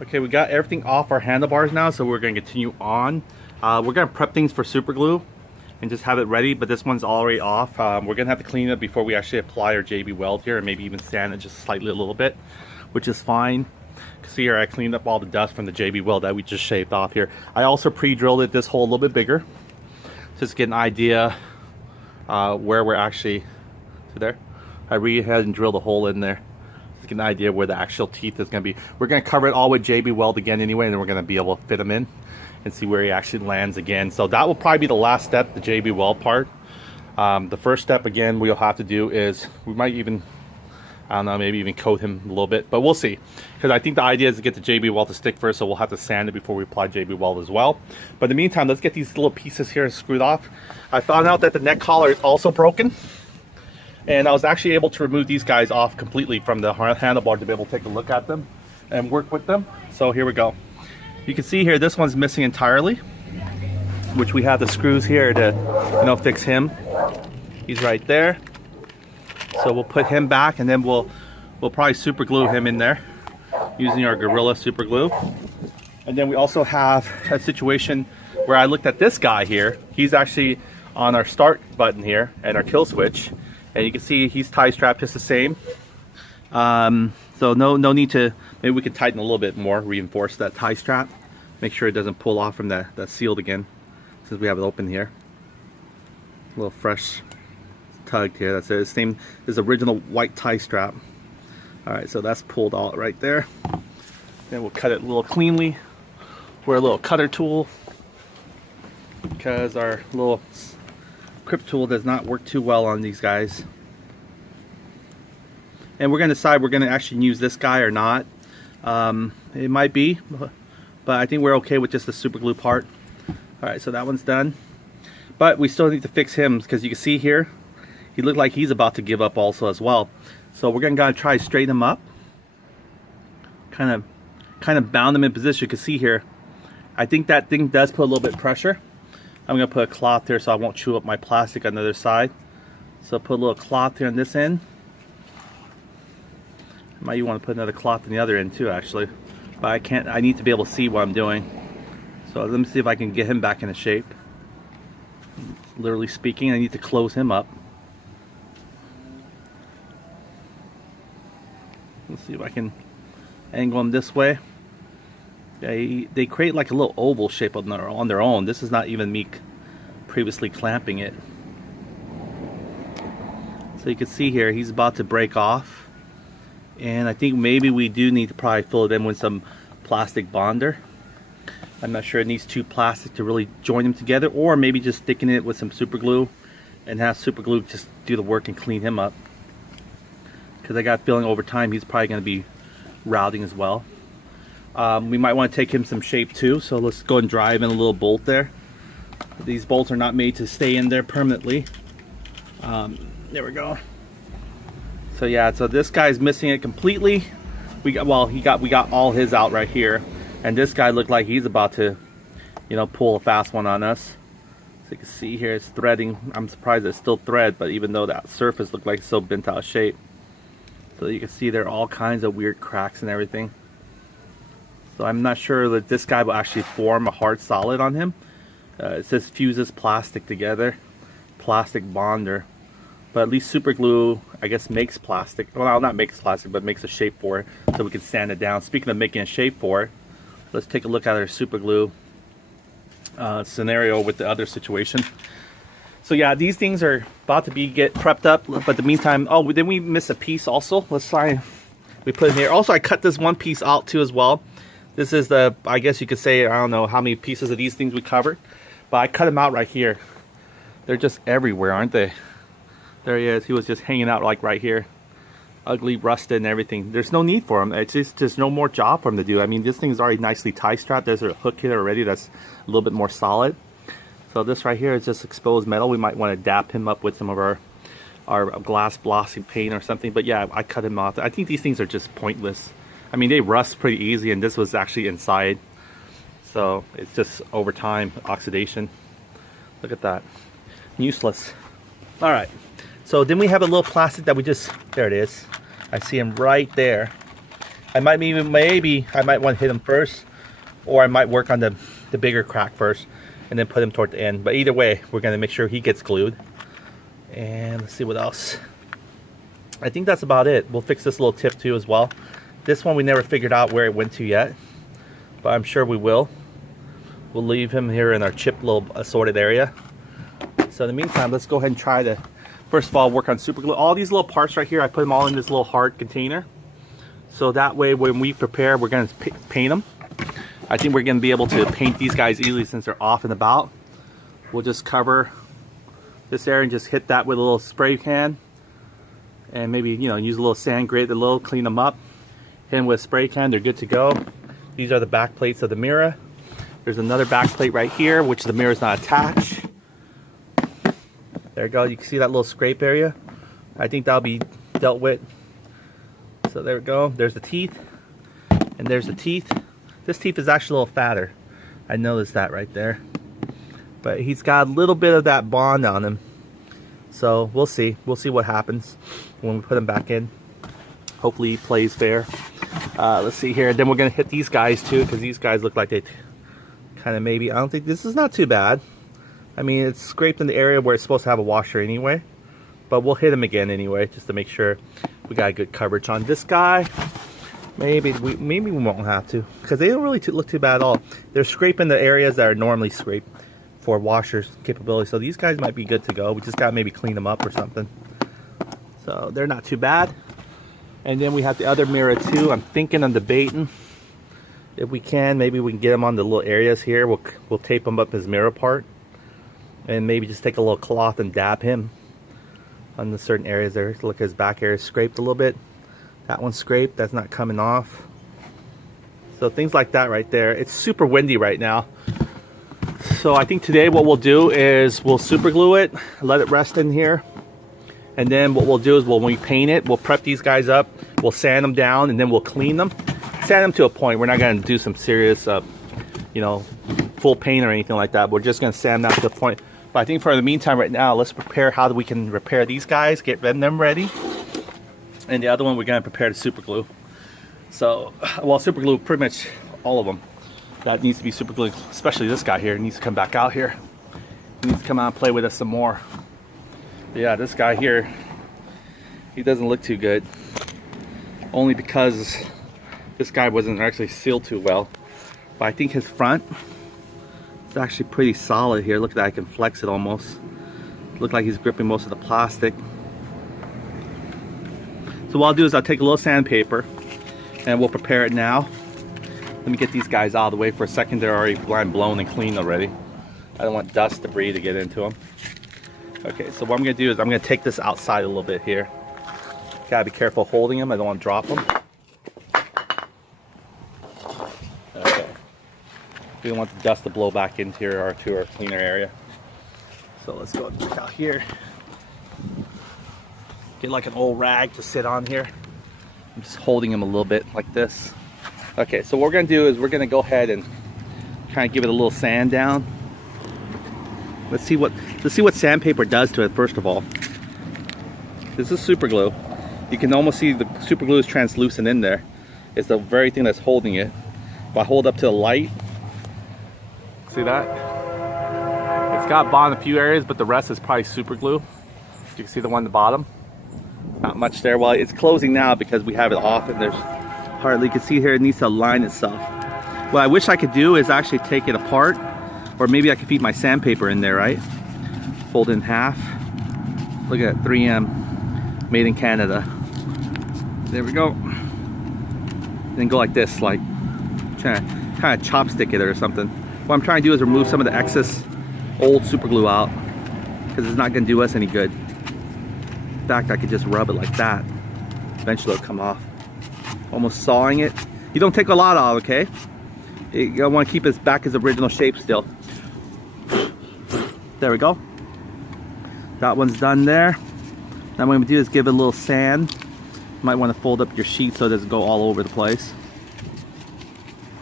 Okay, we got everything off our handlebars now, so we're going to continue on. We're going to prep things for super glue and just have it ready, but this one's already off. We're going to have to clean it before we actually apply our JB weld here, and maybe even sand it just slightly a little bit, which is fine. See here, I cleaned up all the dust from the JB weld that we just shaved off here. I also pre-drilled it this hole a little bit bigger, just to get an idea where we're actually, see there? I went ahead and drilled a hole in there. Get an idea where the actual teeth is going to be. We're going to cover it all with JB weld again anyway, and then we're going to be able to fit them in and see where he actually lands again. So that will probably be the last step, the JB weld part. The first step again we'll have to do is, we might even, I don't know, maybe even coat him a little bit, but we'll see, because I think the idea is to get the JB weld to stick first, so we'll have to sand it before we apply JB weld as well. But in the meantime, let's get these little pieces here screwed off. I found out that the neck collar is also broken, and I was actually able to remove these guys off completely from the handlebar to be able to take a look at them and work with them. So here we go. You can see here, this one's missing entirely, which we have the screws here to, you know, fix him. He's right there. So we'll put him back, and then we'll probably super glue him in there using our Gorilla super glue. And then we also have a situation where I looked at this guy here. He's actually on our start button here and our kill switch. And you can see he's tie strapped just the same. So no need to, maybe we can tighten a little bit more, reinforce that tie strap. Make sure it doesn't pull off from that sealed again, since we have it open here. A little fresh tug here, that's it. Same as original white tie strap. Alright, so that's pulled out right there. Then we'll cut it a little cleanly. Wear a little cutter tool, because our little grip tool does not work too well on these guys. And we're going to decide we're going to actually use this guy or not. It might be, but I think we're okay with just the super glue part. Alright, so that one's done. But we still need to fix him, because you can see here, he looked like he's about to give up also as well. So we're going to try to straighten him up. Kind of bound him in position. You can see here, I think that thing does put a little bit of pressure. I'm going to put a cloth here so I won't chew up my plastic on the other side. So put a little cloth here on this end. I might even want to put another cloth on the other end too, actually. But I can't, I need to be able to see what I'm doing. So let me see if I can get him back into shape. Literally speaking, I need to close him up. Let's see if I can angle him this way. They create like a little oval shape on their own. This is not even me previously clamping it. So you can see here, he's about to break off. And I think maybe we do need to probably fill it in with some plastic bonder. I'm not sure it needs too plastic to really join them together, or maybe just sticking it with some super glue and have super glue just do the work and clean him up. Because I got a feeling over time he's probably going to be routing as well. We might want to take him some shape too, so let's go and drive in a little bolt there. These bolts are not made to stay in there permanently. There we go. So yeah, so this guy's missing it completely. We got all his out right here, and this guy looked like he's about to, you know, pull a fast one on us. So you can see here it's threading. I'm surprised it's still thread, but even though that surface looked like it's so bent out of shape. So you can see there are all kinds of weird cracks and everything. So I'm not sure that this guy will actually form a hard solid on him. It says fuses plastic together, plastic bonder. But at least super glue, I guess, makes plastic. Well, not makes plastic, but makes a shape for it, so we can sand it down. Speaking of making a shape for it, let's take a look at our super glue scenario with the other situation. So yeah, these things are about to get prepped up, but in the meantime, oh, then we miss a piece also. Let's try, we put it in here. Also, I cut this one piece out too as well. This is the, I guess you could say, I don't know how many pieces of these things we covered, but I cut them out right here. They're just everywhere, aren't they? There he is. He was just hanging out like right here. Ugly, rusted and everything. There's no need for him. It's just no more job for him to do. I mean, this thing's already nicely tie strapped. There's a hook here already that's a little bit more solid. So this right here is just exposed metal. We might want to dap him up with some of our glass glossy paint or something. But yeah, I cut him off. I think these things are just pointless. I mean, they rust pretty easy, and this was actually inside. So it's just over time, oxidation. Look at that. Useless. All right. So then we have a little plastic that we just, there it is. I see him right there. I might want to hit him first, or I might work on the bigger crack first and then put him toward the end. But either way, we're gonna make sure he gets glued. And let's see what else. I think that's about it. We'll fix this little tip too as well. This one we never figured out where it went to yet, but I'm sure we will. We'll leave him here in our chip little assorted area. So in the meantime, let's go ahead and try to, first of all, work on super glue. All these little parts right here, I put them all in this little hard container. So that way when we prepare, we're gonna paint them. I think we're gonna be able to paint these guys easily since they're off and about. We'll just cover this area and just hit that with a little spray can. And maybe, you know, use a little sand, grate a little, clean them up. Hit them with a spray can, they're good to go. These are the back plates of the mirror. There's another back plate right here, which the mirror is not attached. There you go, you can see that little scrape area. I think that'll be dealt with. So there we go, there's the teeth. And there's the teeth. This teeth is actually a little fatter. I noticed that right there. But he's got a little bit of that bond on him. So we'll see what happens when we put him back in. Hopefully he plays fair. Let's see here. Then we're gonna hit these guys too, because these guys look like they kind of maybe, I don't think this is not too bad. I mean, it's scraped in the area where it's supposed to have a washer anyway, but we'll hit him again anyway, just to make sure we got good coverage on this guy. Maybe we won't have to, because they don't really look too bad at all. They're scraping the areas that are normally scraped for washers capability, so these guys might be good to go. We just gotta maybe clean them up or something. So they're not too bad. And then we have the other mirror too. I'm thinking, I'm debating if we can, maybe we can get him on the little areas here. We'll tape him up his mirror part, and maybe just take a little cloth and dab him on the certain areas there. Look at his back area scraped a little bit. That one's scraped, that's not coming off. So things like that right there. It's super windy right now. So I think today what we'll do is we'll super glue it, let it rest in here. And then what we'll do is when we paint it, we'll prep these guys up, we'll sand them down, and then we'll clean them. Sand them to a point. We're not gonna do some serious, you know, full paint or anything like that. We're just gonna sand them down to a point. But I think for the meantime right now, let's prepare how we can repair these guys, get them ready. And the other one, we're gonna prepare the super glue. So, well, super glue, pretty much all of them. That needs to be super glued, especially this guy here. He needs to come back out here. He needs to come out and play with us some more. Yeah, this guy here, he doesn't look too good. Only because this guy wasn't actually sealed too well. But I think his front is actually pretty solid here. Look at that, I can flex it almost. Look like he's gripping most of the plastic. So what I'll do is I'll take a little sandpaper and we'll prepare it now. Let me get these guys out of the way for a second. They're already blown and clean already. I don't want dust, debris to get into them. Okay, so what I'm gonna do is I'm gonna take this outside a little bit here. Gotta be careful holding them. I don't want to drop them. Okay. We don't want the dust to blow back into our cleaner area. So let's go back out here. Get like an old rag to sit on here. I'm just holding them a little bit like this. Okay, so what we're gonna do is we're gonna go ahead and kind of give it a little sand down. Let's see what sandpaper does to it first of all. This is super glue. You can almost see the super glue is translucent in there. It's the very thing that's holding it. If I hold up to the light, see that? It's got bond in a few areas, but the rest is probably super glue. You can see the one at the bottom. Not much there. Well, it's closing now because we have it off and there's hardly, you can see here it needs to align itself. What I wish I could do is actually take it apart, or maybe I could feed my sandpaper in there, right? Fold it in half. Look at that, 3M, made in Canada. There we go. Then go like this, like trying to kind of chopstick it or something. What I'm trying to do is remove some of the excess old super glue out, because it's not gonna do us any good. In fact, I could just rub it like that. Eventually it'll come off. Almost sawing it. You don't take a lot off, okay? You want to keep it back its original shape still. There we go. That one's done there. Now what I'm going to do is give it a little sand. You might want to fold up your sheet so it doesn't go all over the place.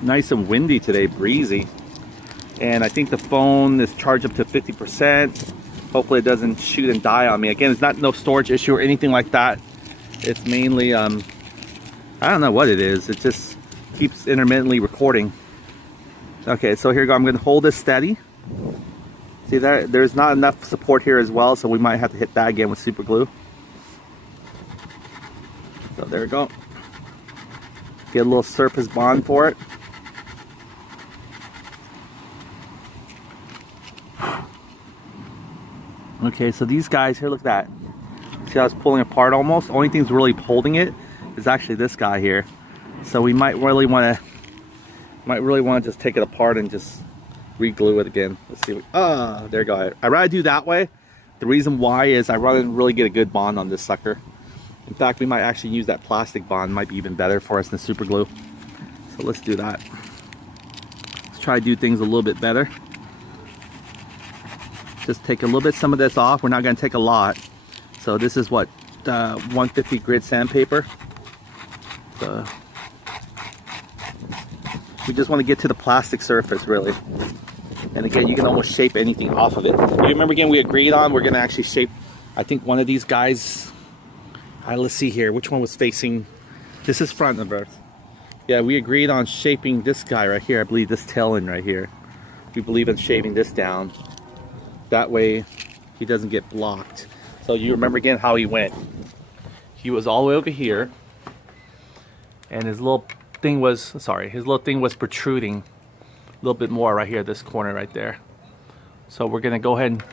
Nice and windy today, breezy. And I think the phone is charged up to 50%. Hopefully it doesn't shoot and die on me. Again, it's not no storage issue or anything like that. It's mainly, I I don't know what it is. It just keeps intermittently recording. Okay, so here we go. I'm going to hold this steady. See that? There's not enough support here as well, so we might have to hit that again with super glue. So there we go. Get a little surface bond for it. Okay, so these guys here, look at that. See how it's pulling apart almost? Only thing's really holding it is actually this guy here. So we might really want to just take it apart and just re-glue it again. Let's see. There you go. I'd rather do that way. The reason why is I'd rather really get a good bond on this sucker. In fact, we might actually use that plastic bond. Might be even better for us than super glue. So let's do that. Let's try to do things a little bit better. Just take a little bit some of this off. We're not going to take a lot. So this is what 150 grit sandpaper. So we just want to get to the plastic surface really. And again, you can almost shape anything off of it. You remember again we agreed on we're going to actually shape, I think one of these guys. Let's see here, which one was facing, this is front of us. Yeah, we agreed on shaping this guy right here. I believe this tail end right here. We believe in shaving this down. That way he doesn't get blocked. So you remember again how he went. He was all the way over here. And his little thing was, protruding a little bit more right here, this corner right there. So we're gonna go ahead and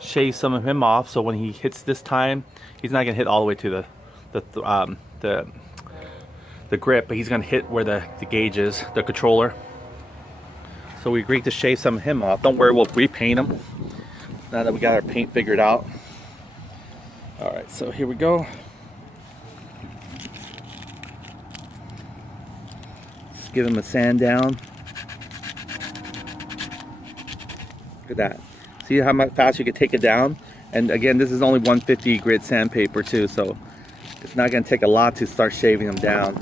shave some of him off so when he hits this time, he's not gonna hit all the way to the grip, but he's gonna hit where the gauge is, the controller. So we agreed to shave some of him off. Don't worry, we'll repaint him now that we got our paint figured out. All right, so here we go. Just give him a sand down. Look at that. See how much fast you can take it down? And again, this is only 150 grit sandpaper too, so it's not going to take a lot to start shaving them down.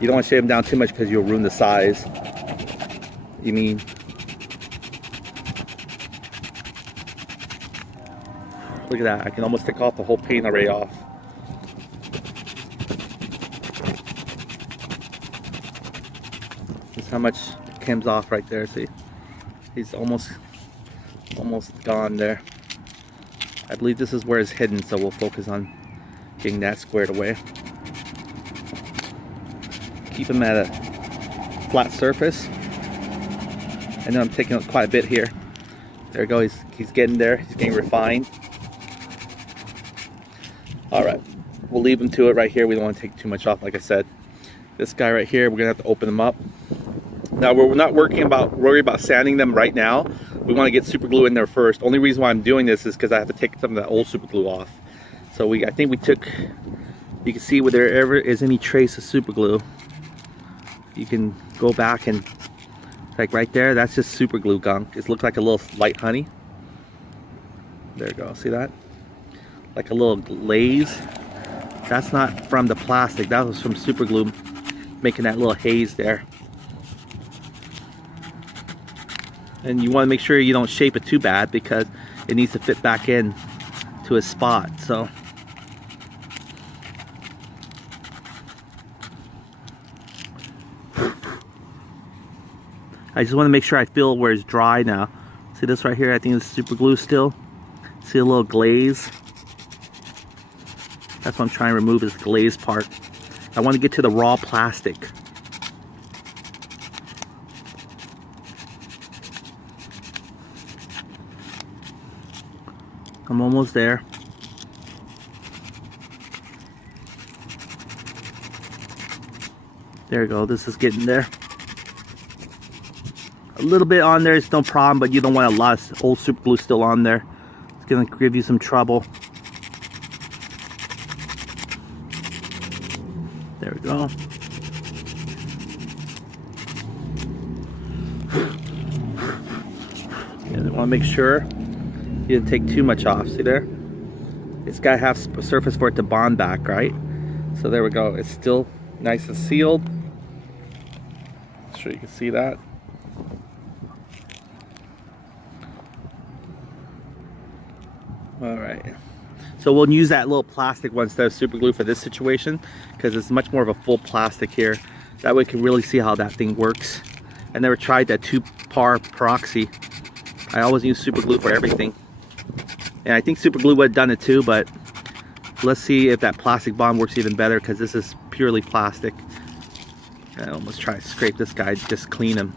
You don't want to shave them down too much because you'll ruin the size. You mean? Look at that. I can almost take off the whole paint already off. This is how much comes off right there. See? He's almost gone there. I believe this is where it's hidden, so we'll focus on getting that squared away. Keep him at a flat surface. I know I'm taking up quite a bit here. There we go, he's getting there, he's getting refined. Alright, we'll leave him to it right here. We don't want to take too much off, like I said. This guy right here, we're going to have to open him up. Now, we're not worried about sanding them right now. We want to get super glue in there first. Only reason why I'm doing this is because I have to take some of that old super glue off. So I think we took, you can see where there ever is any trace of super glue. You can go back and, like right there, that's just super glue gunk. It looks like a little light honey. There you go, see that? Like a little glaze. That's not from the plastic, that was from super glue making that little haze there. And you want to make sure you don't shape it too bad because it needs to fit back in to a spot. So I just want to make sure I feel where it's dry now. See this right here? I think it's super glue still. See a little glaze? That's what I'm trying to remove, is the glaze part. I want to get to the raw plastic. I'm almost there. There you go, this is getting there. A little bit on there is no problem, but you don't want a lot of old super glue still on there. It's gonna give you some trouble. There we go. And I want to make sure you didn't take too much off. See there? It's got to have a surface for it to bond back, right? So there we go. It's still nice and sealed. I'm sure you can see that. All right. So we'll use that little plastic one instead of super glue for this situation, because it's much more of a full plastic here. That way we can really see how that thing works. I never tried that 2-par peroxy. I always use super glue for everything. And I think super glue would have done it too, but let's see if that plastic bond works even better, because this is purely plastic. I almost try to scrape this guy, just clean him.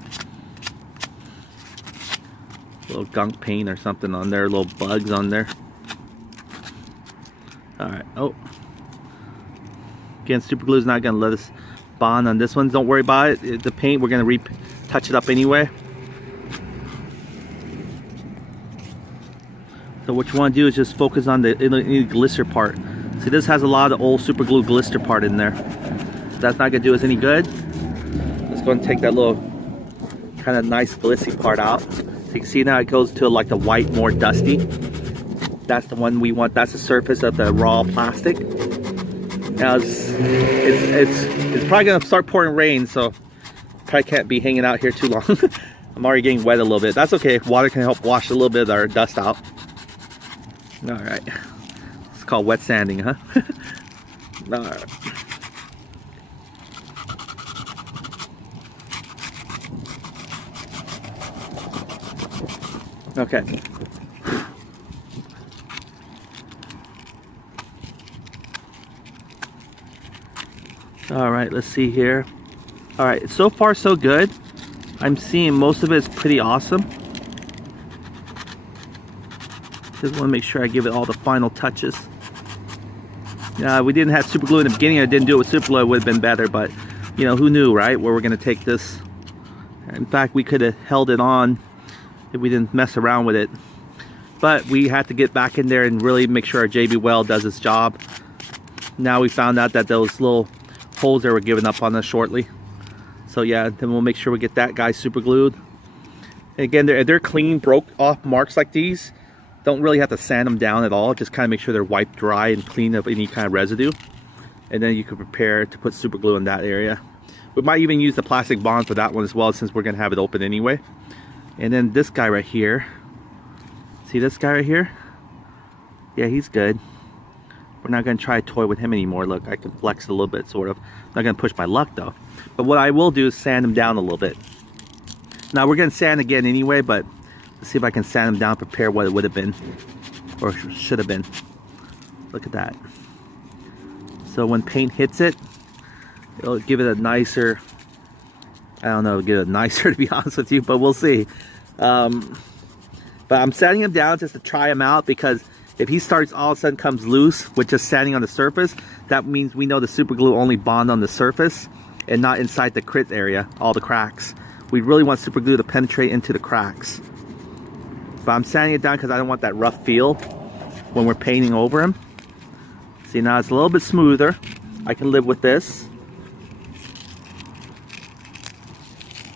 Little gunk paint or something on there, little bugs on there. Alright, oh. Again, super glue is not going to let us bond on this one. Don't worry about it. The paint, we're going to touch it up anyway. So what you want to do is just focus on the glister part. See, this has a lot of old super glue glister part in there. That's not going to do us any good. Let's go and take that little kind of nice glissy part out. So you can see now it goes to like the white, more dusty. That's the one we want. That's the surface of the raw plastic. Now it's probably gonna start pouring rain, so probably can't be hanging out here too long. I'm already getting wet a little bit. That's okay. Water can help wash a little bit of our dust out. All right. It's called wet sanding, huh? All right. Okay. All right, let's see here. All right, so far so good. I'm seeing most of it is pretty awesome. Just want to make sure I give it all the final touches. We didn't have super glue in the beginning. I didn't do it with super glue. It would have been better, but you know, who knew, right? Where we're going to take this. In fact, we could have held it on if we didn't mess around with it. But we had to get back in there and really make sure our JB Weld does its job. Now we found out that those little holes that were giving up on us shortly. So yeah, then we'll make sure we get that guy super glued. Again, they're clean, broke off marks like these. Don't really have to sand them down at all. Just kind of make sure they're wiped dry and clean of any kind of residue. And then you can prepare to put super glue in that area. We might even use the plastic bond for that one as well, since we're going to have it open anyway. And then this guy right here. See this guy right here? Yeah, he's good. We're not going to try to toy with him anymore. Look, I can flex a little bit, sort of. Not going to push my luck, though. But what I will do is sand him down a little bit. Now, we're going to sand again anyway, but let's see if I can sand him down, prepare what it would have been. Or should have been. Look at that. So when paint hits it, it'll give it a nicer... I don't know, give it nicer to be honest with you, but we'll see. But I'm sanding him down just to try him out, because if he starts all of a sudden comes loose with just sanding on the surface, that means we know the super glue only bond on the surface and not inside the crit area, all the cracks. We really want super glue to penetrate into the cracks. But I'm sanding it down because I don't want that rough feel when we're painting over him. See, now it's a little bit smoother. I can live with this.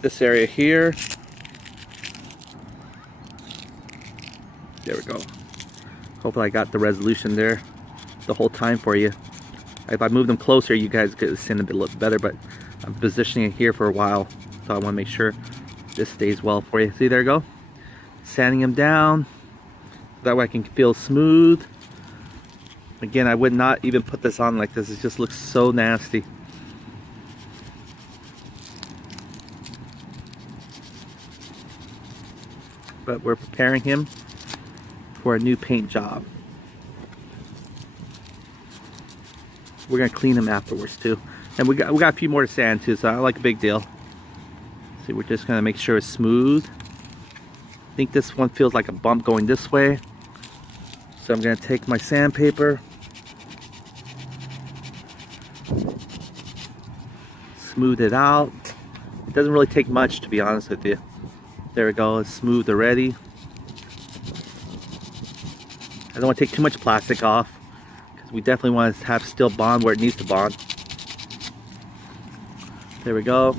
This area here. There we go. Hopefully I got the resolution there the whole time for you. If I move them closer, you guys could see it a little better, but I'm positioning it here for a while, so I want to make sure this stays well for you. See, there you go. Sanding them down. That way I can feel smooth. Again, I would not even put this on like this. It just looks so nasty. But we're preparing him for a new paint job. We're gonna clean him afterwards too, and we got a few more to sand too, so I like a big deal. See, we're just gonna make sure it's smooth. I think this one feels like a bump going this way, so I'm gonna take my sandpaper, smooth it out. It doesn't really take much, to be honest with you. There we go, it's smooth already. I don't want to take too much plastic off, because we definitely want to have still bond where it needs to bond. There we go.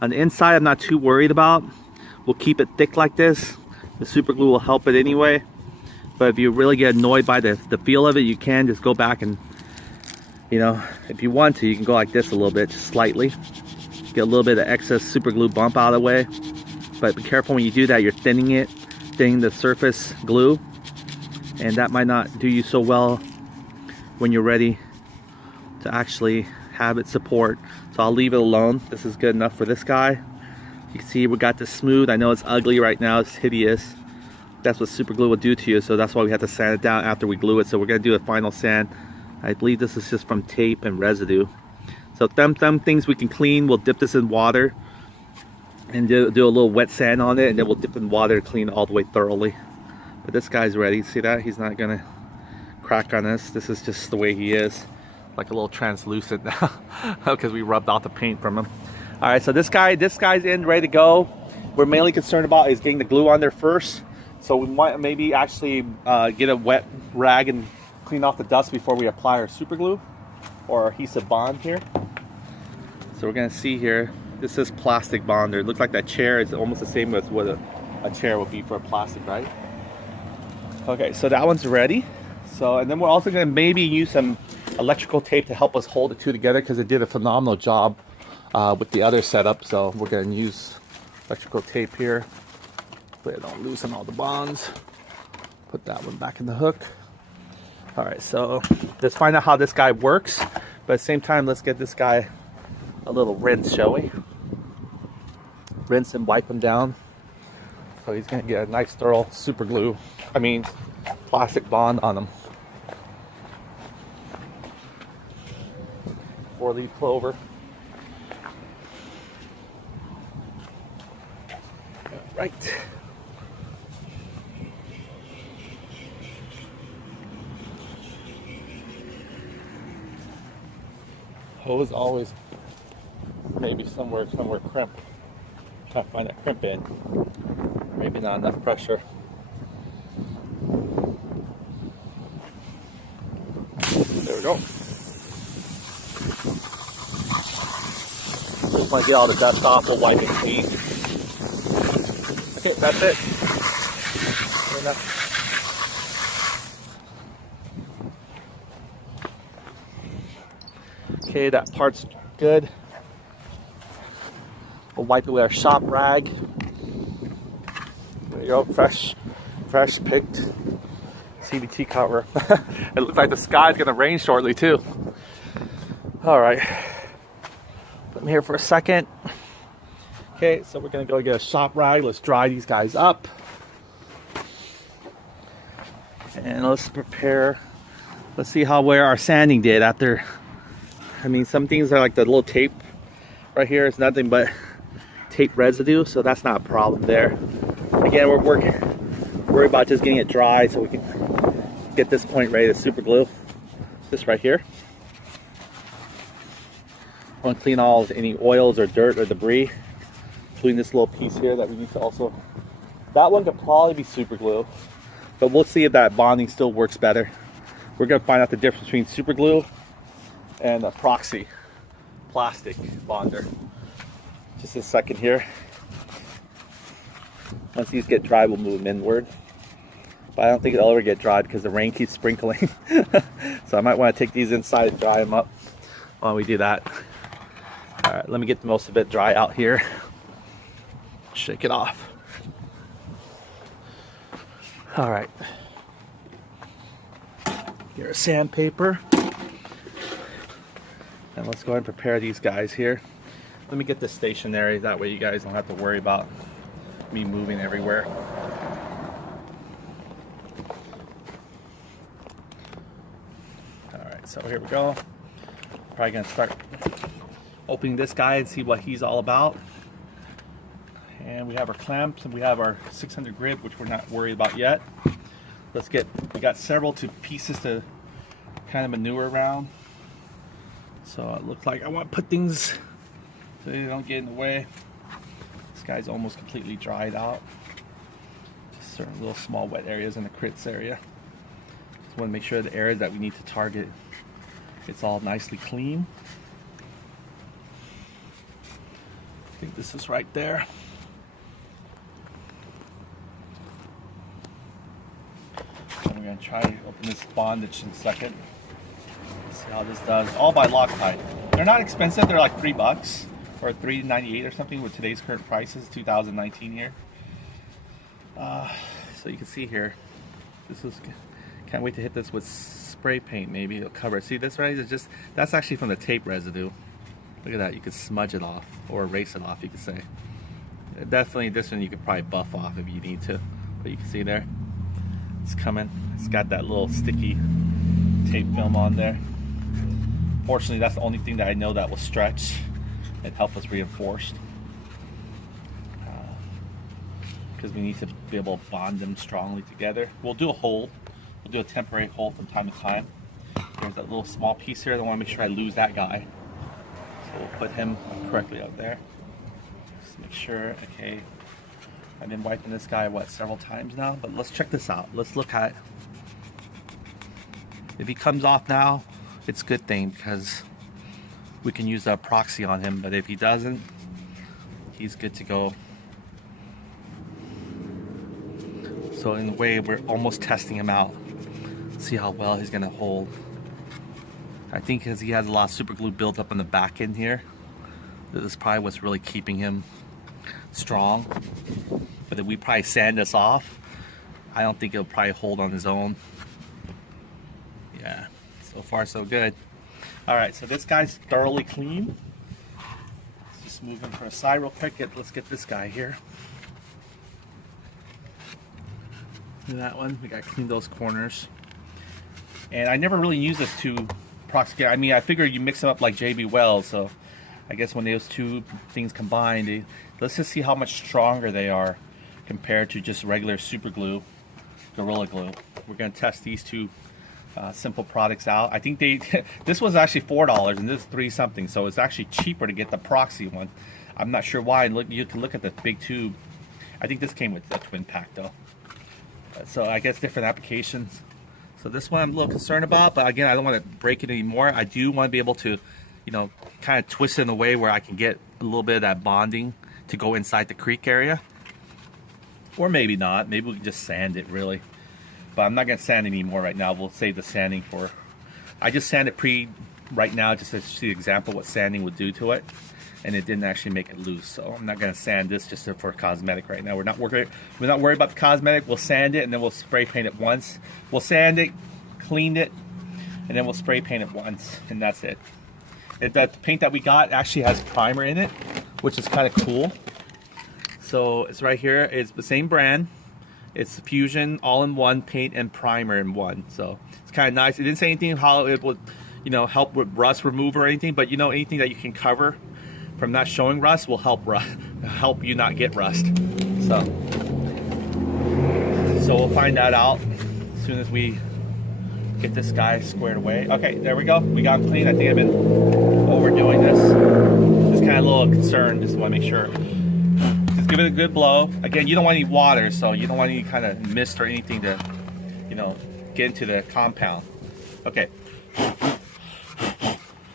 On the inside, I'm not too worried about. We'll keep it thick like this. The super glue will help it anyway. But if you really get annoyed by the feel of it, you can just go back and, you know, if you want to, you can go like this a little bit, just slightly. Get a little bit of excess super glue bump out of the way. But be careful when you do that, you're thinning the surface glue. And that might not do you so well when you're ready to actually have it support. So I'll leave it alone. This is good enough for this guy. You can see we got this smooth. I know it's ugly right now, it's hideous. That's what super glue will do to you, so that's why we have to sand it down after we glue it. So we're gonna do a final sand. I believe this is just from tape and residue. So them things we can clean. We'll dip this in water and do a little wet sand on it, and then we'll dip in water to clean it all the way thoroughly. But this guy's ready. See that? He's not gonna crack on us. This is just the way he is, like a little translucent now because we rubbed off the paint from him. All right, so this guy's in, ready to go. We're mainly concerned about is getting the glue on there first. So we might maybe actually get a wet rag and clean off the dust before we apply our super glue or adhesive bond here. So we're gonna see here, this is plastic bonder. It looks like that chair is almost the same as what a chair would be for a plastic, right? Okay, so that one's ready. So, and then we're also gonna maybe use some electrical tape to help us hold the two together because it did a phenomenal job with the other setup. So we're gonna use electrical tape here. But don't loosen all the bonds. Put that one back in the hook. All right, so let's find out how this guy works. But at the same time, let's get this guy a little rinse, shall we? Rinse and wipe him down. So he's gonna get a nice thorough super glue, plastic bond on him. 4-leaf clover. Right. Hose always maybe somewhere crimp. Try to find that crimp in. Maybe not enough pressure. There we go. Just want to get all the dust off. We'll wipe it clean. Okay, that's it. Good enough. Okay, that part's good. We'll wipe it with our shop rag. There you go, fresh picked CVT cover. It looks like the sky's gonna rain shortly too. All right, put them here for a second. Okay, so we're gonna go get a shop rag. Let's dry these guys up. And let's prepare. Let's see where our sanding did after. Some things are like the little tape right here. It's nothing but tape residue, so that's not a problem there. Again, we're worried about just getting it dry so we can get this point ready to super glue. This right here. I want to clean all any oils or dirt or debris, including this little piece here that we need to also. That one could probably be super glue, but we'll see if that bonding still works better. We're gonna find out the difference between super glue and a proxy plastic bonder. Just a second here. Once these get dry, we'll move them inward. But I don't think it'll ever get dry because the rain keeps sprinkling. So I might want to take these inside and dry them up while we do that. All right, let me get most of it dry out here. Shake it off. All right. Get our sandpaper. And let's go ahead and prepare these guys here. Let me get this stationary, that way you guys don't have to worry about me moving everywhere. Alright, so here we go. Probably gonna start opening this guy and see what he's all about. And we have our clamps and we have our 600 grit, which we're not worried about yet. We got several pieces to kind of maneuver around. So it looks like I want to put things so they don't get in the way. This guy's almost completely dried out. Just certain little small wet areas in the crits area. Just want to make sure the areas that we need to target, it's all nicely clean. I think this is right there. I'm going to try to open this bondage in a second. See how this does. All by Loctite. They're not expensive. They're like $3 or $3.98 or something with today's current prices, 2019 here. So you can see here, this is Can't wait to hit this with spray paint. Maybe it'll cover it. See this, right? It's just, that's actually from the tape residue. Look at that. You could smudge it off or erase it off, you could say. Definitely this one you could probably buff off if you need to. But you can see there, it's coming. It's got that little sticky tape film on there. Fortunately, that's the only thing that I know that will stretch and help us reinforced. Because we need to be able to bond them strongly together. We'll do a hole. We'll do a temporary hole from time to time. There's that little small piece here. I don't want to make sure I lose that guy. So we'll put him correctly out there. Just make sure, okay. I've been wiping this guy, what, several times now? But let's check this out. Let's look at, if he comes off now, it's a good thing because we can use a proxy on him. But if he doesn't, he's good to go. So in a way, we're almost testing him out. See how well he's gonna hold. I think because he has a lot of super glue built up on the back end here. This is probably what's really keeping him strong. But if we probably sand this off, I don't think it'll probably hold on his own. Yeah, so far so good. All right, so this guy's thoroughly clean. Let's just move him for a side real quick. Let's get this guy here. That one, we got to clean those corners. And I never really use this to proxy. I mean, I figure you mix them up like JB Weld, so I guess when those two things combined, let's just see how much stronger they are compared to just regular super glue, Gorilla Glue. We're going to test these two simple products out. I think this was actually $4 and this is $3 something, so it's actually cheaper to get the proxy one. I'm not sure why. You can look at the big tube. I think this came with the twin pack though. So I guess different applications. So this one I'm a little concerned about, but again, I don't want to break it anymore. I do want to be able to, you know, kind of twist it in a way where I can get a little bit of that bonding to go inside the creek area. Or maybe not. Maybe we can just sand it really. But I'm not going to sand anymore right now. We'll save the sanding for... I just sand it right now just to see the example what sanding would do to it. And it didn't actually make it loose, so I'm not going to sand this just for cosmetic right now. We're not worried about the cosmetic. We'll sand it and then we'll spray paint it once. We'll sand it, clean it, and then we'll spray paint it once, and that's it. The paint that we got actually has primer in it, which is kind of cool. So it's right here. It's the same brand. It's Fusion all-in-one paint and primer in one. So it's kind of nice. It didn't say anything how it would, you know, help with rust removal or anything, but you know, anything that you can cover from not showing rust will help you not get rust. So we'll find that out as soon as we get this guy squared away. Okay, there we go. We got him clean. I think I've been overdoing this. Just kind of a little concerned. Just want to make sure. Just give it a good blow. Again, you don't want any water, so you don't want any kind of mist or anything to, you know, get into the compound. Okay.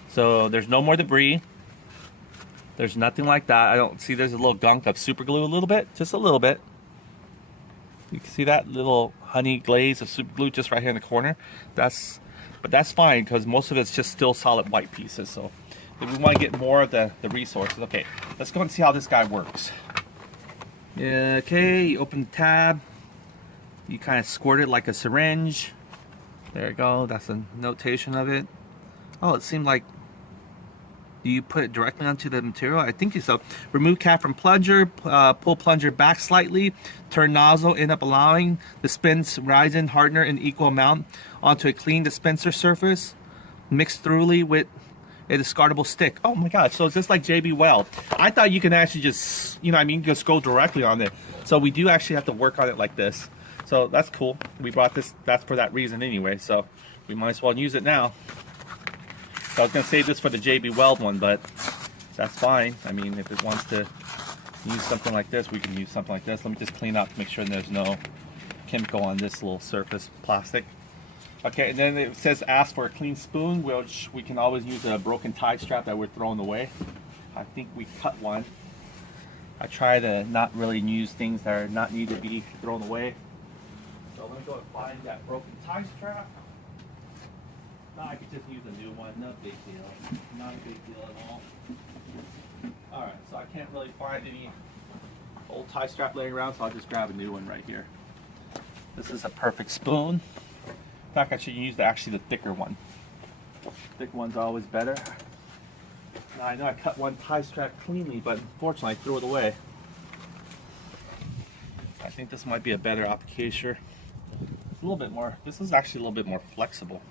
So there's no more debris. There's nothing like that. I don't see there's a little gunk of super glue a little bit, just a little bit. You can see that little honey glaze of super glue just right here in the corner. But that's fine because most of it's just still solid white pieces. So if we want to get more of the resources, okay, let's go and see how this guy works. Okay, you open the tab. You kind of squirt it like a syringe. There you go. That's a notation of it. Oh, it seemed like you put it directly onto the material. I think so. Remove cap from plunger, pull plunger back slightly, turn nozzle, end up allowing dispense resin hardener in equal amount onto a clean dispenser surface. Mix thoroughly with a discardable stick. Oh my god, so it's just like JB Weld. I thought you can actually just, you know what I mean, just go directly on it. So we do actually have to work on it like this. So that's cool. We brought this, that's for that reason anyway, so we might as well use it now. So I was going to save this for the JB Weld one, but that's fine. I mean, if it wants to use something like this, we can use something like this. Let me just clean up, make sure there's no chemical on this little surface plastic. Okay, and then it says ask for a clean spoon, which we can always use a broken tie strap that we're throwing away. I think we cut one. I try to not really use things that are not need to be thrown away. So let me go and find that broken tie strap. No, I could just use a new one, no big deal. Not a big deal at all. Alright, so I can't really find any old tie strap laying around, so I'll just grab a new one right here. This is a perfect spoon. fact, I should use actually the thicker one. Thick one's always better. Now I know I cut one tie strap cleanly, but unfortunately I threw it away. I think this might be a better applicator. It's a little bit more, this is actually a little bit more flexible.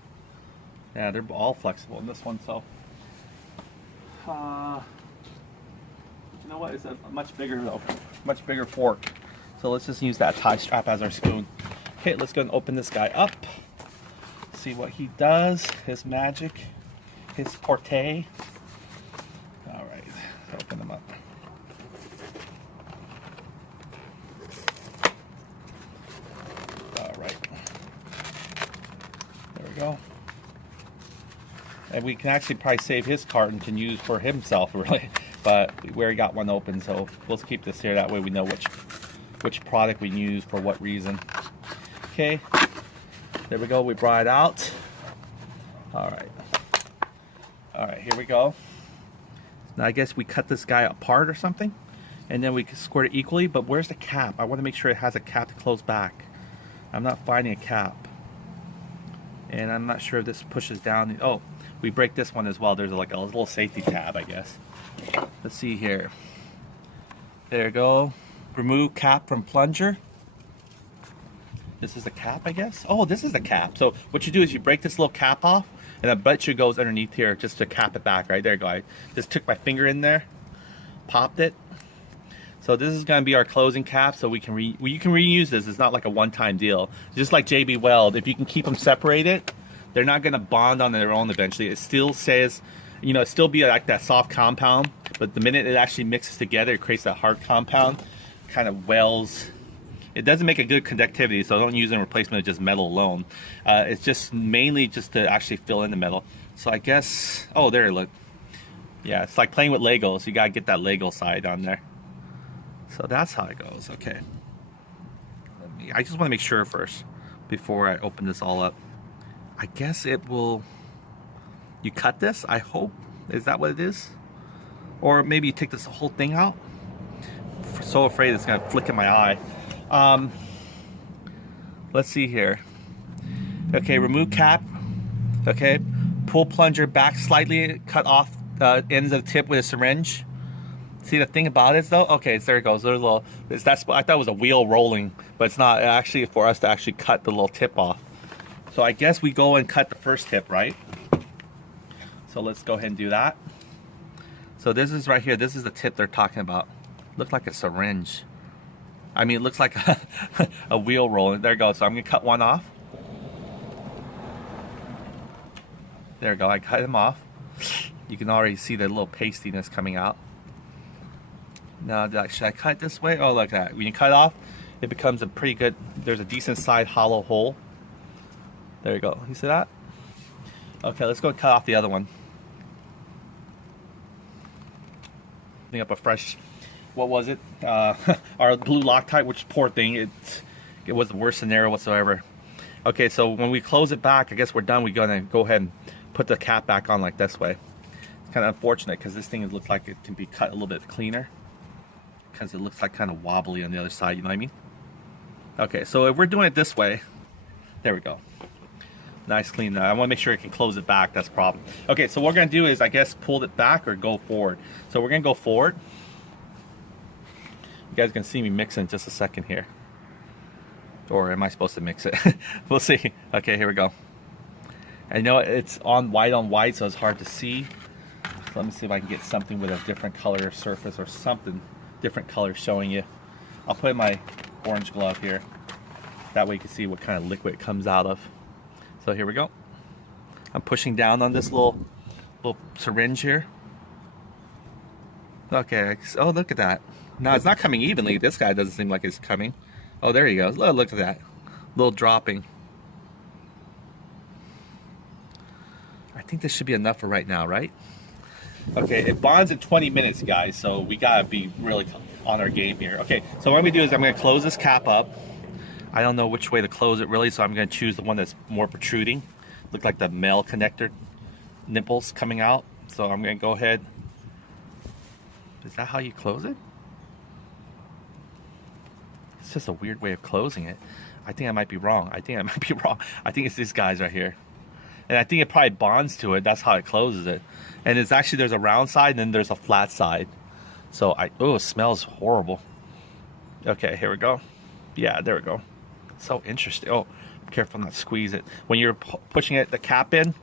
Yeah, they're all flexible in this one, so. You know what, it's a much bigger though, much bigger fork. So let's just use that tie strap as our spoon. Okay, let's go and open this guy up. See what he does, his magic, his forte. All right, let's open them up. All right, there we go. And we can actually probably save his carton to use for himself, really. But we already got one open, so let's keep this here. That way we know which product we use for what reason. Okay, there we go. We brought it out. All right, here we go. Now I guess we cut this guy apart or something, and then we can squirt it equally. But where's the cap? I want to make sure it has a cap to close back. I'm not finding a cap, and I'm not sure if this pushes down. Oh, we break this one as well. There's like a little safety tab, I guess. Let's see here. There you go. Remove cap from plunger. This is the cap, I guess. Oh, this is the cap. So what you do is you break this little cap off, and a bunch goes underneath here just to cap it back. Right there you go. I just took my finger in there, popped it. So this is going to be our closing cap. So you can reuse this. It's not like a one-time deal. Just like JB Weld, if you can keep them separated, they're not going to bond on their own eventually. It still says, you know, it still be like that soft compound, but the minute it actually mixes together, it creates that hard compound, kind of welds. It doesn't make a good conductivity, so don't use it in replacement of just metal alone. It's just mainly just to actually fill in the metal. So I guess, oh, there, look. Yeah, it's like playing with Legos. You gotta get that Lego side on there. So that's how it goes, okay. I just wanna make sure first before I open this all up. I guess it will, you cut this, I hope. Is that what it is? Or maybe you take this whole thing out. I'm so afraid it's gonna flick in my eye. Let's see here. Okay, remove cap. Okay, pull plunger back slightly, cut off ends of the tip with a syringe. See the thing about it though? Okay, there it goes. There's a little. I thought it was a wheel rolling, but it's not. Actually, for us to actually cut the little tip off. So I guess we go and cut the first tip, right? So let's go ahead and do that. So this is right here. This is the tip they're talking about. Looked like a syringe. I mean, it looks like a wheel rolling. There you go. So I'm gonna cut one off. There you go. I cut him off. You can already see the little pastiness coming out. Now, should I cut this way? Oh, look at that. When you cut off, it becomes a pretty good. There's a decent sized hollow hole. There you go. You see that? Okay, let's go cut off the other one. Clean up a fresh. What was it? Our blue Loctite, which poor thing, it was the worst scenario whatsoever. Okay, so when we close it back, I guess we're done. We're gonna go ahead and put the cap back on like this way. It's kind of unfortunate because this thing looks like it can be cut a little bit cleaner because it looks like kind of wobbly on the other side, you know what I mean? Okay, so if we're doing it this way, there we go. Nice clean. I want to make sure it can close it back, that's the problem. Okay, so what we're gonna do is, I guess, pull it back or go forward. So we're gonna go forward. You guys can see me mix in just a second here. Or am I supposed to mix it? We'll see. Okay, here we go. I know it's on white, so it's hard to see. So let me see if I can get something with a different color surface or something different color showing you. I'll put my orange glove here. That way you can see what kind of liquid it comes out of. So here we go. I'm pushing down on this little syringe here. Okay, oh, look at that. No, it's not coming evenly. This guy doesn't seem like it's coming. Oh, there he goes. Look at that. Little dropping. I think this should be enough for right now, right? Okay, it bonds in 20 minutes, guys, so we gotta be really on our game here. Okay, so what I'm gonna do is I'm gonna close this cap up. I don't know which way to close it really, so I'm gonna choose the one that's more protruding. Look like the male connector nipples coming out. So I'm gonna go ahead. Is that how you close it? It's just a weird way of closing it. I think I might be wrong. I think it's these guys right here. And I think it probably bonds to it. That's how it closes it. And it's actually, there's a round side and then there's a flat side. So oh, it smells horrible. Okay, here we go. Yeah, there we go. So interesting. Oh, be careful not to squeeze it. When you're pushing the cap in,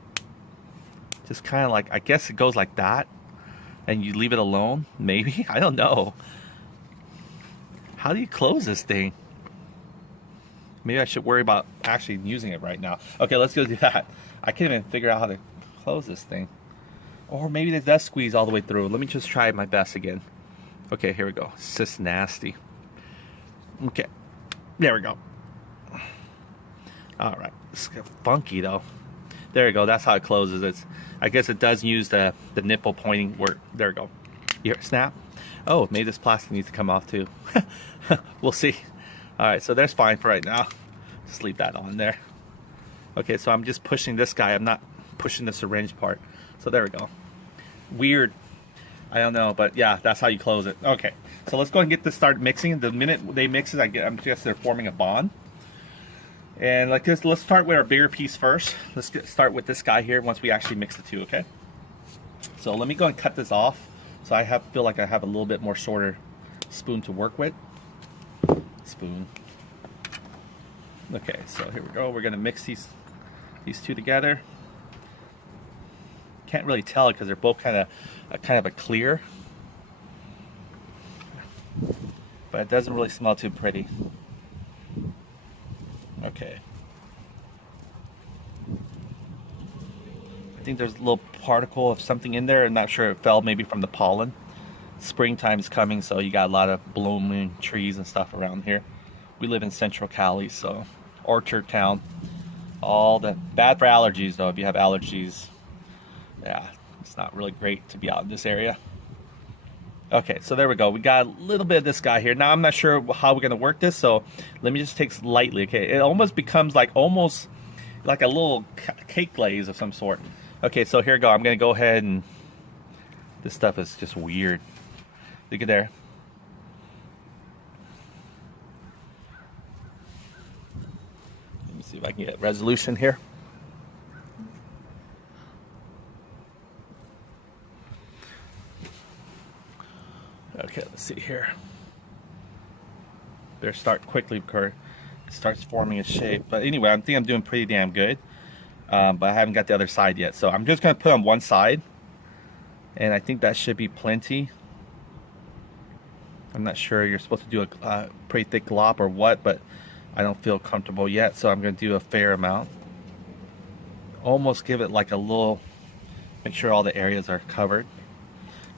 just kind of like, I guess it goes like that. And you leave it alone, maybe? I don't know. How do you close this thing? Maybe I should worry about actually using it right now. Okay, let's go do that. I can't even figure out how to close this thing. Or maybe it does squeeze all the way through. Let me just try my best again. Okay, here we go. It's just nasty. Okay, there we go. All right, it's funky though. There we go, that's how it closes. I guess it does use the nipple pointing where, there we go. You hear it snap? Oh, maybe this plastic needs to come off too. We'll see. All right, so that's fine for right now. Just leave that on there. Okay, so I'm just pushing this guy. I'm not pushing the syringe part. So there we go. Weird. I don't know, but yeah, that's how you close it. Okay, so let's go and get this started mixing. The minute they mix it, I'm guess they're forming a bond. And like this, let's start with our bigger piece first. Let's start with this guy here once we actually mix the two, okay? So let me go and cut this off. So I feel like I have a little bit more shorter spoon to work with. Spoon. Okay, so here we go. We're gonna mix these two together. Can't really tell because they're both kind of a clear, but it doesn't really smell too pretty. Okay. I think there's a little particle of something in there. I'm not sure, it fell maybe from the pollen. Springtime is coming, so you got a lot of blooming trees and stuff around here. We live in Central Cali, so orchard town. All the bad for allergies though. If you have allergies, yeah, it's not really great to be out in this area. Okay, so there we go. We got a little bit of this guy here. Now I'm not sure how we're gonna work this, so let me just take lightly. Okay, it almost becomes like almost like a little cake glaze of some sort. Okay, so here we go. I'm gonna go ahead and this stuff is just weird. Look at there. Let me see if I can get resolution here. Okay, let's see here. Better start quickly because it starts forming a shape. But anyway, I think I'm doing pretty damn good. But I haven't got the other side yet. So I'm just going to put on one side. And I think that should be plenty. I'm not sure you're supposed to do a pretty thick glop or what, but I don't feel comfortable yet. So I'm going to do a fair amount. Almost give it like a little, make sure all the areas are covered.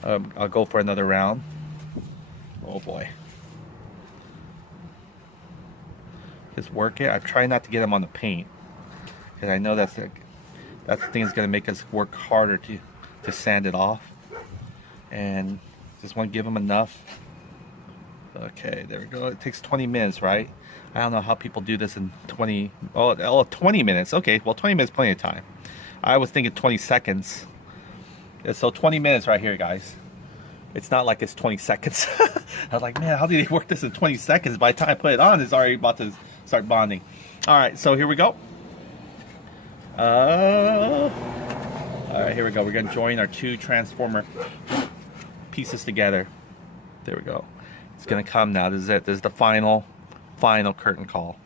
I'll go for another round. Oh boy. Just work it. I try not to get them on the paint because I know that's the thing that's going to make us work harder to sand it off. And just want to give them enough. Okay, there we go. It takes 20 minutes, right? I don't know how people do this in 20 minutes. Okay, well 20 minutes, plenty of time. I was thinking 20 seconds. So 20 minutes right here, guys. It's not like it's 20 seconds. I was like, man, how do they work this in 20 seconds? By the time I put it on, it's already about to start bonding. All right, so here we go. All right, here we go. We're gonna join our two transformer pieces together. There we go. It's gonna come now. This is it. This is the final curtain call.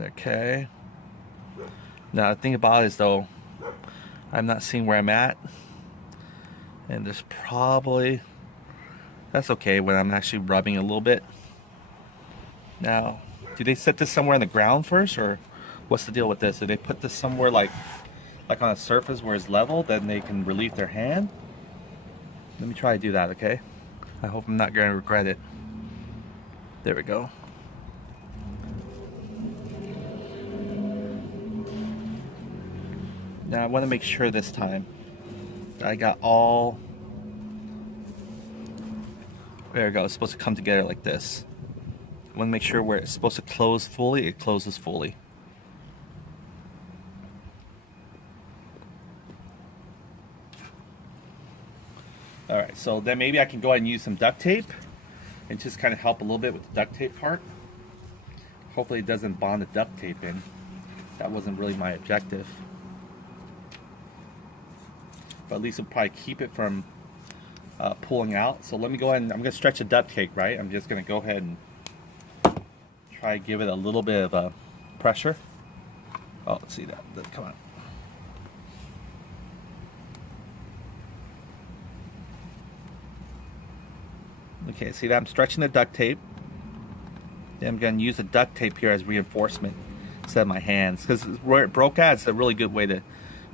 Okay. Now the thing about it is though, I'm not seeing where I'm at. And there's probably, that's okay when I'm actually rubbing a little bit. Now, do they set this somewhere on the ground first, or what's the deal with this? Do they put this somewhere like on a surface where it's level, then they can relieve their hand? Let me try to do that, okay? I hope I'm not going to regret it. There we go. Now I want to make sure this time I got all, there we go, it's supposed to come together like this. I want to make sure where it's supposed to close fully, it closes fully. Alright, so then maybe I can go ahead and use some duct tape and just kind of help a little bit with the duct tape part. Hopefully it doesn't bond the duct tape in. That wasn't really my objective. But at least it'll probably keep it from pulling out. So let me go ahead and I'm going to stretch the duct tape, right? I'm just going to go ahead and try to give it a little bit of pressure. Oh, let's see that. Come on. Okay, see that I'm stretching the duct tape. Then I'm going to use the duct tape here as reinforcement instead of my hands, because where it broke at, it's a really good way to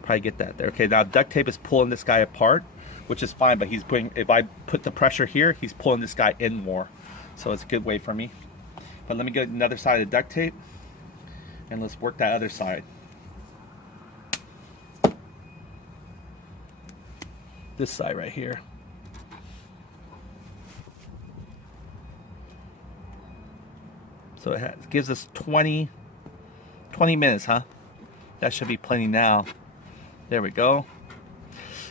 probably get that there. Okay, now duct tape is pulling this guy apart, which is fine, but he's putting, if I put the pressure here, he's pulling this guy in more. So it's a good way for me. But let me get another side of the duct tape, and let's work that other side. This side right here. So it gives us 20 minutes, huh? That should be plenty now. There we go.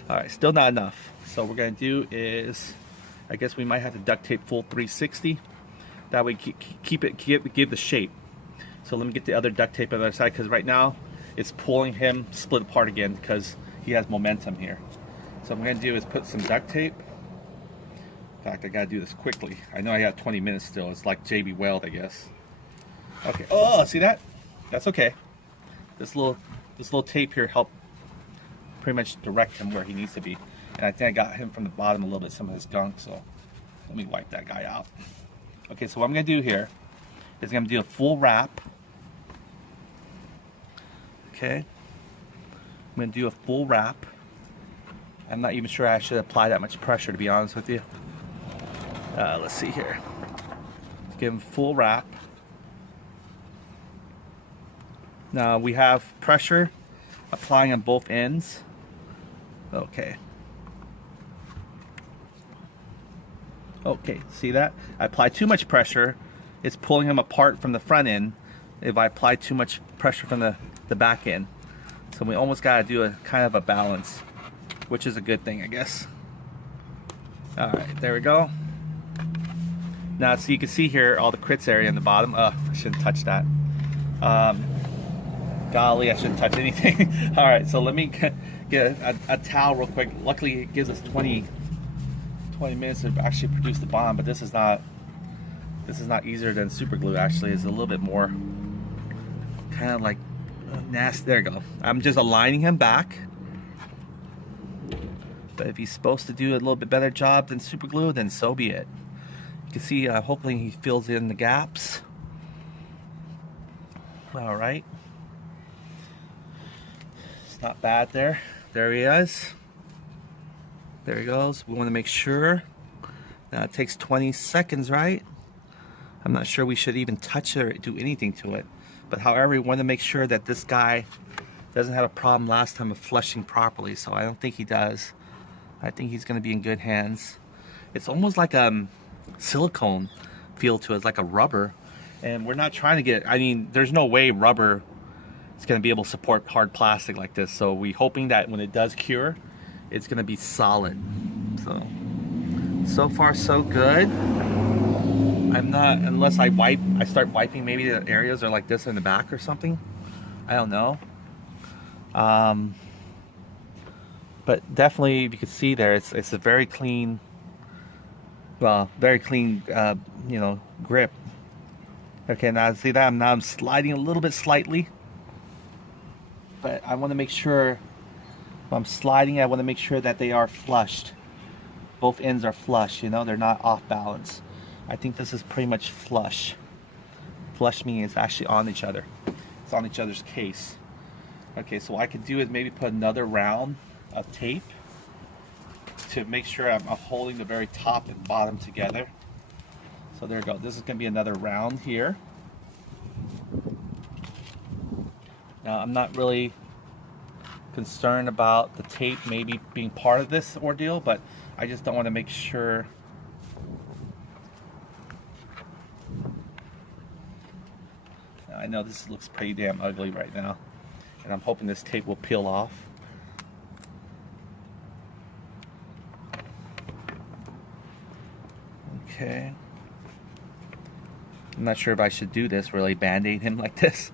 All right, still not enough. So what we're gonna do is, I guess we might have to duct tape full 360. That way give the shape. So let me get the other duct tape on the other side, because right now it's pulling him split apart again because he has momentum here. So what I'm gonna do is put some duct tape. In fact, I gotta do this quickly. I know I got 20 minutes still. It's like JB Weld, I guess. Okay. Oh, see that? That's okay. This little tape here helped pretty much direct him where he needs to be. And I think I got him from the bottom a little bit, some of his gunk. So let me wipe that guy out. Okay. So what I'm gonna do here is I'm gonna do a full wrap. Okay. I'm gonna do a full wrap. I'm not even sure I should apply that much pressure, to be honest with you. Let's see here. Give him full wrap. Now we have pressure applying on both ends. Okay. Okay, see that? I apply too much pressure, it's pulling him apart from the front end if I apply too much pressure from the back end. So we almost gotta do a kind of a balance, which is a good thing, I guess. All right, there we go. Now, so you can see here all the crits area in the bottom. I shouldn't touch that. Golly, I shouldn't touch anything. All right, so let me get a towel real quick. Luckily, it gives us 20 minutes to actually produce the bond, but this is not easier than super glue. Actually, it's a little bit more kind of like nasty. There you go. I'm just aligning him back. But if he's supposed to do a little bit better job than super glue, then so be it. You can see, hopefully he fills in the gaps. All right. It's not bad there. There he is. There he goes. We want to make sure. Now it takes 20 seconds, right? I'm not sure we should even touch it or do anything to it. But however, we want to make sure that this guy doesn't have a problem last time of flushing properly. So I don't think he does. I think he's going to be in good hands. It's almost like a silicone feel to it. It's like a rubber. And we're not trying to get, I mean, there's no way rubber is going to be able to support hard plastic like this. So we're hoping that when it does cure, it's going to be solid. So far so good. I'm not, unless I start wiping maybe the areas are like this in the back or something. I don't know. But definitely, you can see there, it's a very clean, well, very clean, you know, grip. Okay, now see that I'm sliding a little bit slightly, but I want to make sure when I'm sliding, I want to make sure that they are flushed. Both ends are flush, you know, they're not off balance. I think this is pretty much flush. Flush meaning it's actually on each other. It's on each other's case. Okay, so what I could do is maybe put another round of tape to make sure I'm holding the very top and bottom together. So there we go. This is going to be another round here. Now I'm not really concerned about the tape maybe being part of this ordeal, but I just don't want to make sure. Now, I know this looks pretty damn ugly right now, and I'm hoping this tape will peel off. Okay. I'm not sure if I should do this, really band-aid him like this.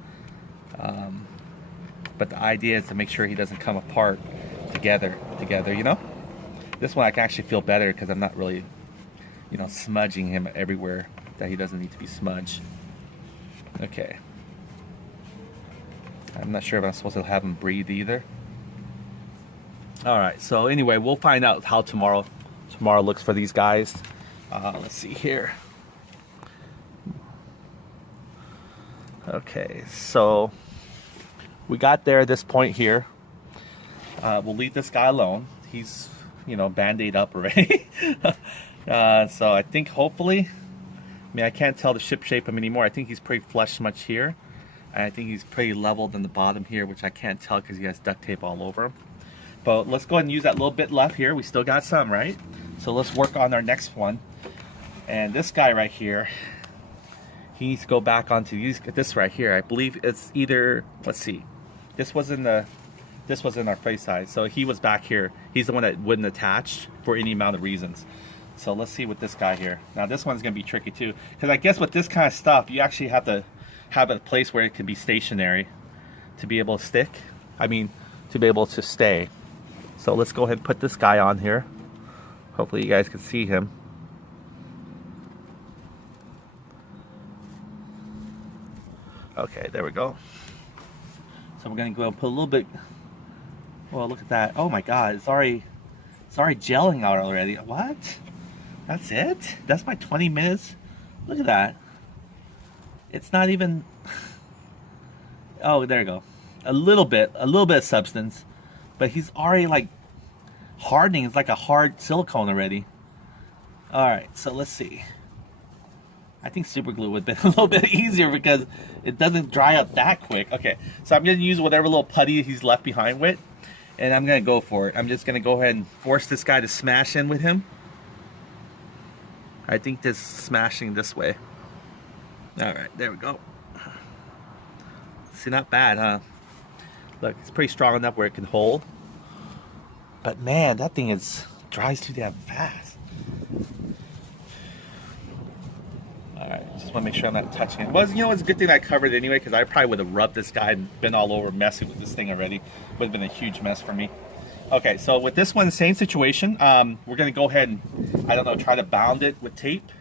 But the idea is to make sure he doesn't come apart together, you know? This one I can actually feel better because I'm not really, you know, smudging him everywhere that he doesn't need to be smudged. Okay. I'm not sure if I'm supposed to have him breathe either. Alright, so anyway, we'll find out how tomorrow looks for these guys. Let's see here. Okay, so we got there at this point here. We'll leave this guy alone. He's, you know, band-aid up already. So I think hopefully, I mean, I can't tell the ship shape him anymore. I think he's pretty flush smudged here. And I think he's pretty leveled in the bottom here, which I can't tell because he has duct tape all over him. But let's go ahead and use that little bit left here. We still got some, right? So let's work on our next one. And this guy right here, he needs to go back onto this right here. I believe it's either, let's see, this was in our face size, so he was back here. He's the one that wouldn't attach for any amount of reasons. So let's see with this guy here. Now this one's gonna be tricky too, because I guess with this kind of stuff, you actually have to have a place where it can be stationary to be able to stick. I mean, to be able to stay. So let's go ahead and put this guy on here. Hopefully you guys can see him. Okay, there we go. So we're gonna go and put a little bit. Well, look at that. Oh my God, it's already gelling out already. What? That's it? That's my 20 minutes? Look at that. It's not even. Oh, there you go. A little bit of substance, but he's already like hardening. It's like a hard silicone already. All right, so let's see. I think super glue would have been a little bit easier because it doesn't dry up that quick. Okay, so I'm going to use whatever little putty he's left behind with, and I'm going to go for it. I'm just going to go ahead and force this guy to smash in with him. I think this smashing this way. All right, there we go. See, not bad, huh? Look, it's pretty strong enough where it can hold. But man, that thing dries too damn fast. Alright, just want to make sure I'm not touching it. Well, you know, it's a good thing I covered it anyway, because I probably would have rubbed this guy and been all over messing with this thing already. Would have been a huge mess for me. Okay, so with this one, same situation. We're going to go ahead and, I don't know, try to bound it with tape.